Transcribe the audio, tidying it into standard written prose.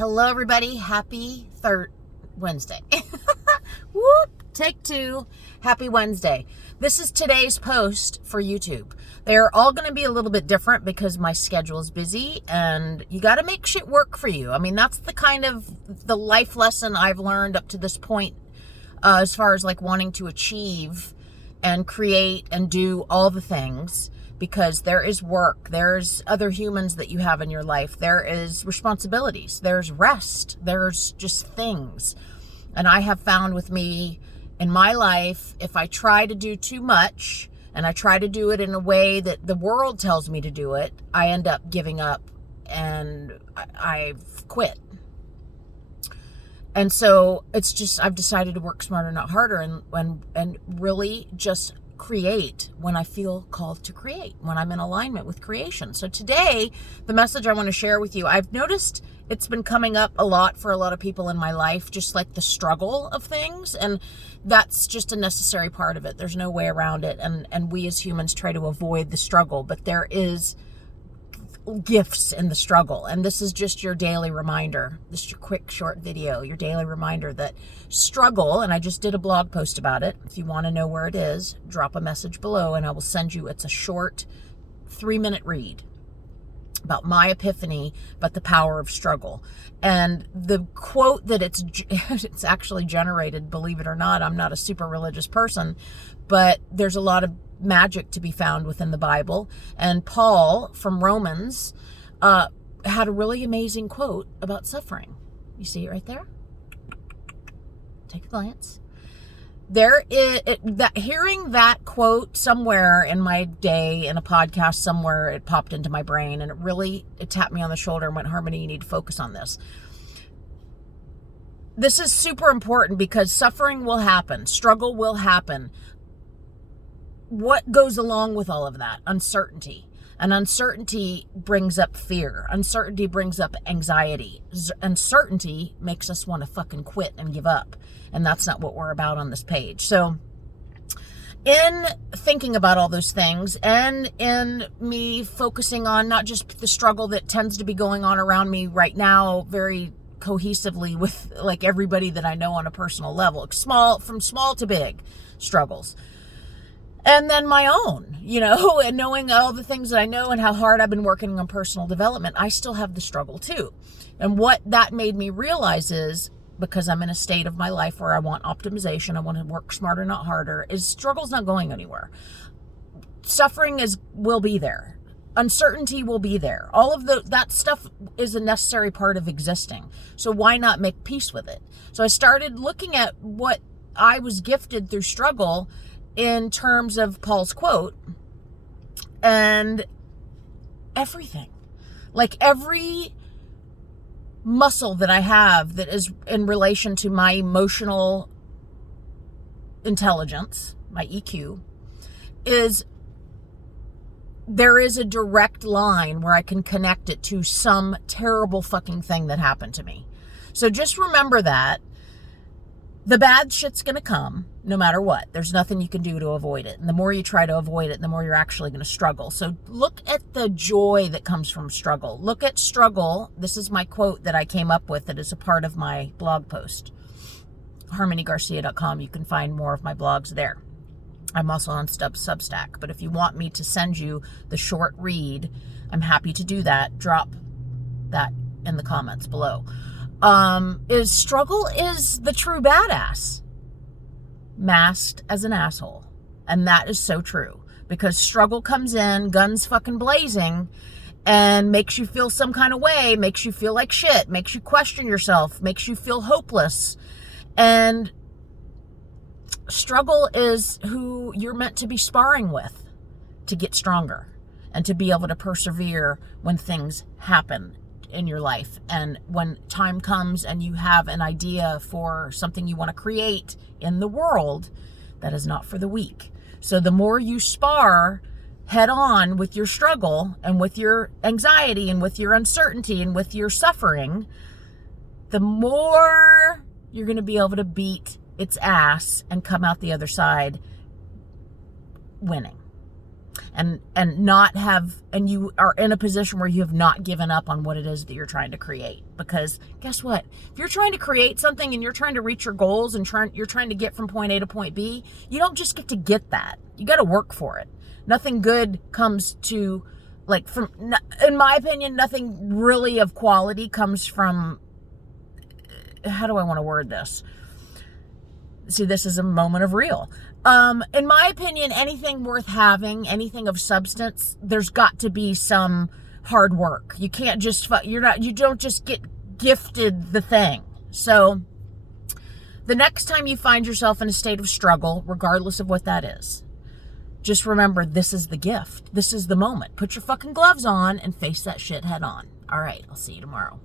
Hello, everybody. Happy Wednesday. Whoop! Take two. Happy Wednesday. This is today's post for YouTube. They're all going to be a little bit different because my schedule is busy and you got to make shit work for you. I mean, that's the life lesson I've learned up to this point, as far as like wanting to achieve and create and do all the things. Because there is work, there's other humans that you have in your life, there is responsibilities, there's rest, there's just things. And I have found with me in my life, if I try to do too much and I try to do it in a way that the world tells me to do it, I end up giving up and I've quit. And so it's just, I've decided to work smarter, not harder, and really just create when I feel called to create, when I'm in alignment with creation. So today, the message I want to share with you, I've noticed it's been coming up a lot for a lot of people in my life, just like the struggle of things. And that's just a necessary part of it. There's no way around it. And we as humans try to avoid the struggle, but there is gifts in the struggle. And this is just your daily reminder. This is your quick short video, your daily reminder that struggle, and I just did a blog post about it. If you want to know where it is, drop a message below and I will send you, it's a short 3-minute read about my epiphany, about the power of struggle. And the quote that it's actually generated, believe it or not, I'm not a super religious person, but there's a lot of magic to be found within the Bible. And Paul from Romans had a really amazing quote about suffering. You see it right there? Take a glance. Hearing that quote somewhere in my day in a podcast somewhere, it popped into my brain and it tapped me on the shoulder and went, Harmony, you need to focus on this. This is super important because suffering will happen. Struggle will happen. What goes along with all of that? Uncertainty. And uncertainty brings up fear. Uncertainty brings up anxiety. Uncertainty makes us want to fucking quit and give up. And that's not what we're about on this page. So in thinking about all those things and in me focusing on not just the struggle that tends to be going on around me right now very cohesively with like everybody that I know on a personal level, from small to big struggles. And then my own, and knowing all the things that I know and how hard I've been working on personal development, I still have the struggle too. And what that made me realize is, because I'm in a state of my life where I want optimization, I want to work smarter, not harder, is struggle's not going anywhere. Suffering will be there. Uncertainty will be there. All of that stuff is a necessary part of existing. So why not make peace with it? So I started looking at what I was gifted through struggle in terms of Paul's quote, and everything, like every muscle that I have that is in relation to my emotional intelligence, my EQ, there is a direct line where I can connect it to some terrible fucking thing that happened to me. So just remember that. The bad shit's going to come no matter what. There's nothing you can do to avoid it. And the more you try to avoid it, the more you're actually going to struggle. So look at the joy that comes from struggle. Look at struggle. This is my quote that I came up with that is a part of my blog post. HarmonyGarcia.com. You can find more of my blogs there. I'm also on Substack. But if you want me to send you the short read, I'm happy to do that. Drop that in the comments below. Struggle is the true badass masked as an asshole. And that is so true, because struggle comes in, guns fucking blazing, and makes you feel some kind of way, makes you feel like shit, makes you question yourself, makes you feel hopeless. And struggle is who you're meant to be sparring with to get stronger and to be able to persevere when things happen in your life. And when time comes and you have an idea for something you want to create in the world, that is not for the weak. So the more you spar head on with your struggle and with your anxiety and with your uncertainty and with your suffering, the more you're going to be able to beat its ass and come out the other side winning. and not have, and you are in a position where you have not given up on what it is that you're trying to create. Because guess what? If you're trying to create something and you're trying to reach your goals and you're trying to get from point A to point B, you don't just get that. You got to work for it. Nothing good comes to, like, from, in my opinion, nothing really of quality comes from, how do I want to word this? See, this is a moment of real. In my opinion, anything worth having, anything of substance, there's got to be some hard work. You can't just, you don't just get gifted the thing. So the next time you find yourself in a state of struggle, regardless of what that is, just remember, this is the gift. This is the moment. Put your fucking gloves on and face that shit head on. All right, I'll see you tomorrow.